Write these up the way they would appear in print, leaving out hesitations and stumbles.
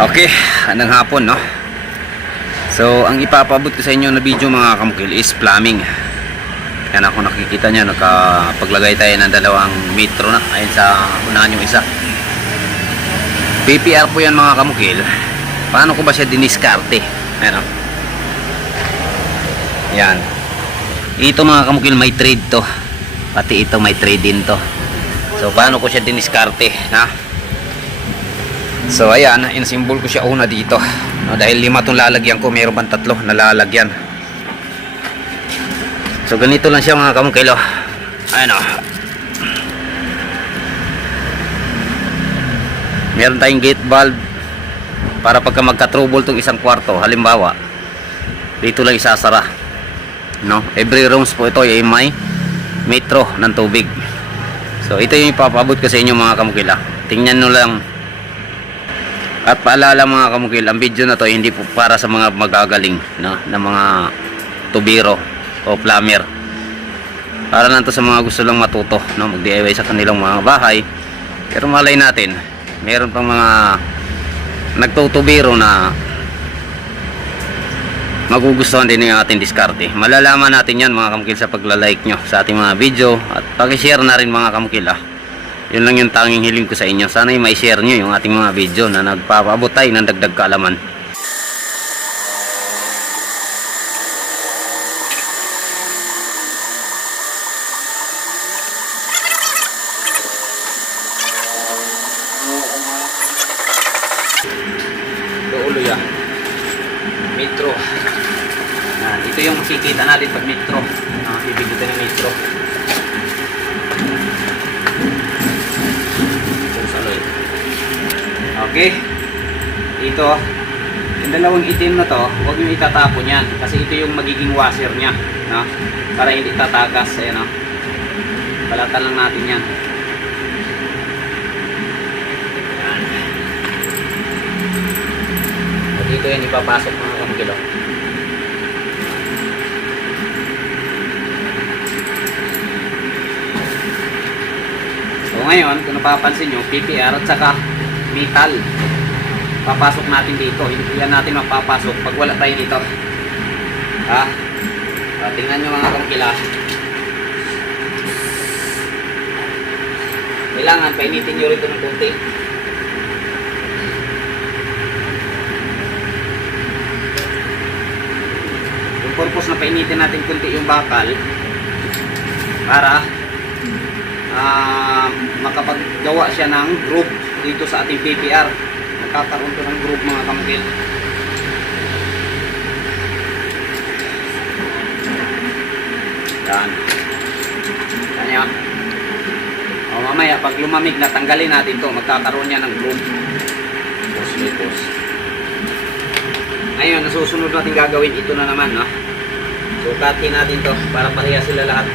Okay, anong hapon, no? So, ang ipapabot ko sa inyo na video mga kamukil is plumbing. Yan ako nakikita nyo, nakapaglagay tayo ng dalawang metro na. Ayun sa unahan yung isa. PPR po yan mga kamukil. Paano ko ba siya diniskarte? Ayan o. Yan. Ito mga kamukil may trade to. Pati ito may trade din to. So, paano ko siya diniskarte? Ha? So ayan, insimbol ko siya una dito, no, dahil 5 itong lalagyan ko, mayroon pang 3 na lalagyan. So ganito lang siya mga kamukilo. Ayan o. Meron tayong gate valve para pagka magka-trouble itong isang kwarto, halimbawa dito lang isasara, no? Every rooms po ito ay may metro ng tubig. So ito yung ipapabot ko sa inyo mga kamukila. Tingnan nyo lang. At paalala mga kamukil, ang video na to hindi po para sa mga magagaling, no, na mga tubiro o plumber. Para lang to sa mga gusto lang matuto, no, mag-DIY sa kanilang mga bahay. Pero malay natin, meron pang mga nagtutubiro na magugustuhan din yung ating diskarte. Malalaman natin yan mga kamukil sa pagla-like nyo sa ating mga video. At pag-share na rin mga kamukil, yun lang yung tanging hiling ko sa inyo. Sana yung mai-share nyo yung ating mga video na nagpapaabot tayo ng dagdag kaalaman. Ito ulo yan. Metro. Ito yung makikita natin pag metro. Bibigyan ng metro. Okay, ito yung dalawang itim na to, huwag nyo itatapon yan kasi ito yung magiging washer nya, no? Para hindi tatagas. Ayan, no? Balatan lang natin yan. Ayan. At dito yan ipapasok mga kamukilo. So ngayon kung napapansin nyo, PPR at saka metal papasok natin dito. Hindi yan natin mapapasok pag wala tayo dito, ha? Tingnan nyo mga kamukila, kailangan painitin nyo rito ng kunti. Yung purpose na painitin natin kunti yung bakal para makapaggawa siya ng groove dito sa ating PPR. Magkakaroon to ng groove mga kamukil. Yan. Yan yan. O mamaya pag lumamig na, tanggalin natin to. Magkakaroon yan ng groove. Pos. Ngayon, nasusunod natin gagawin ito na naman, no? Sukatin natin to para pareha sila lahat.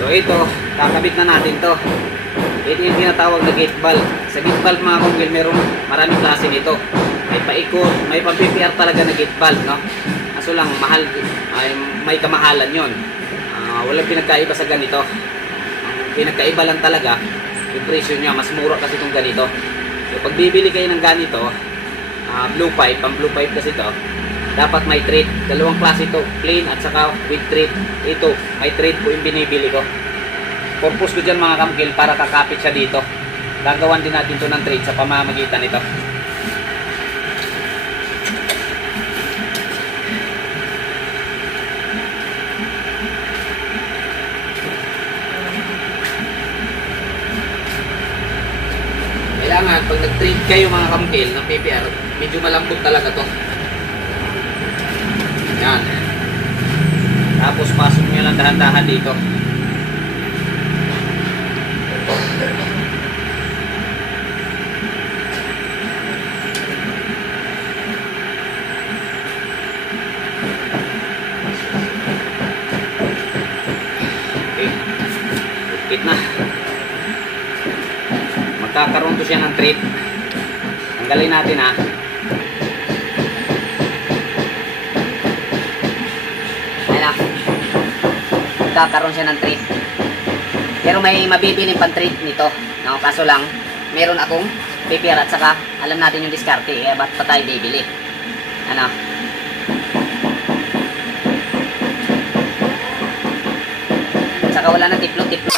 So ito, kakabit na natin to. Ito yung tinatawag na gate valve. Sa gate valve mga kamukil, maraming klase nito. May paikot, may pang-PPR talaga na gate valve, no? Kaso lang, mahal, may kamahalan yon. Walang pinagkaiba sa ganito. Ang pinagkaiba lang talaga yung presyo niya. Mas mura kasi itong ganito. So pag bibili kayo ng ganito, blue pipe, pang blue pipe kasi ito, dapat may thread. Dalawang klase ito, plain at saka with thread. Ito, may thread po yung binibili ko. Purpose ko dyan mga kamukil, para kakapit siya dito. Gagawan din natin ito ng thread sa pamamagitan nito. Kailangan pag nag-thread kayo mga kamukil ng PPR, medyo malambot talaga to. Yan. Tapos pasok nyo lang dahan-dahan dito. Okay. Dikit na. Magkakaroon to siya ng trip. Tanggalin natin ha. Ayan, magkakaroon siya ng trip. Pero may mabibiling pang trip nito, no? Kaso lang meron akong PPR at saka alam natin yung diskarte, kaya ba't pa tayo bibili? Ano? At saka wala nang tiplo-tiplo.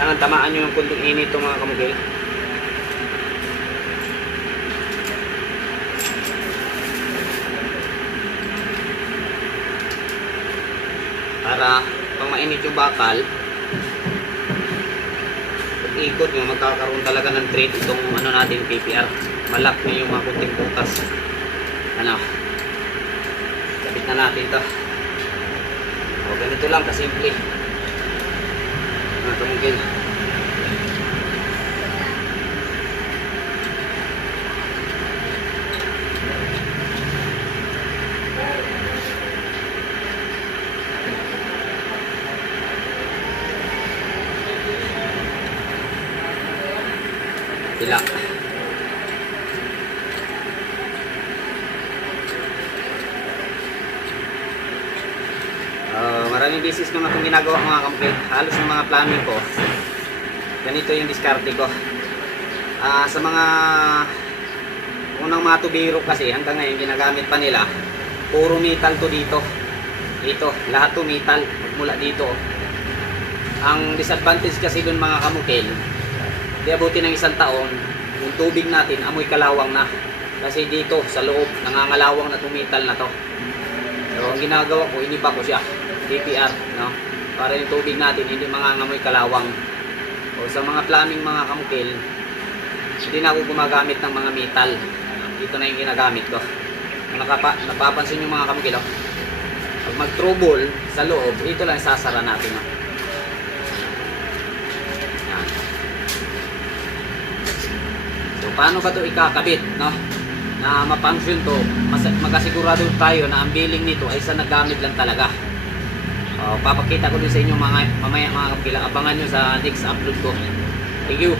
Kailangan tamaan nyo ng kunting init ito mga kamugil. Para pang mainit yung bakal, pag ikot nyo magkakaroon talaga ng thread itong ano natin PPR. Malak na yung mga kunting butas. Ano, kabit na natin ito. O ganito lang kasimple mga kamugil. Sila. Maraming business naman itong ginagawa mga kamugil. Halos ng mga plumbing ko ganito yung diskarte ko. Sa mga unang mga tubiro kasi hanggang ngayon ginagamit pa nila, puro metal to dito. Ito, lahat to metal mula dito. Ang disadvantage kasi dun mga kamugil, di abuti ng isang taon, yung tubig natin amoy kalawang na. Kasi dito sa loob nangangalawang na itong metal na to. So ang ginagawa ko, iniba ko siya PPR, no? Para yung tubig natin hindi mangangamoy kalawang. O sa mga plumbing mga kamukil, hindi na ako gumagamit ng mga metal. Ito na yung ginagamit ko. Napapansin yung mga kamukil, oh. Pag mag-trouble sa loob, ito lang sasara natin, oh. Yan. So paano ba ito ikakabit, no? Na ma-function to, magkasigurado tayo na ang billing nito ay sa nagamit lang talaga. Papakita ko din sa inyo mamaya mga kamukil. Abangan nyo sa next upload ko. Thank you.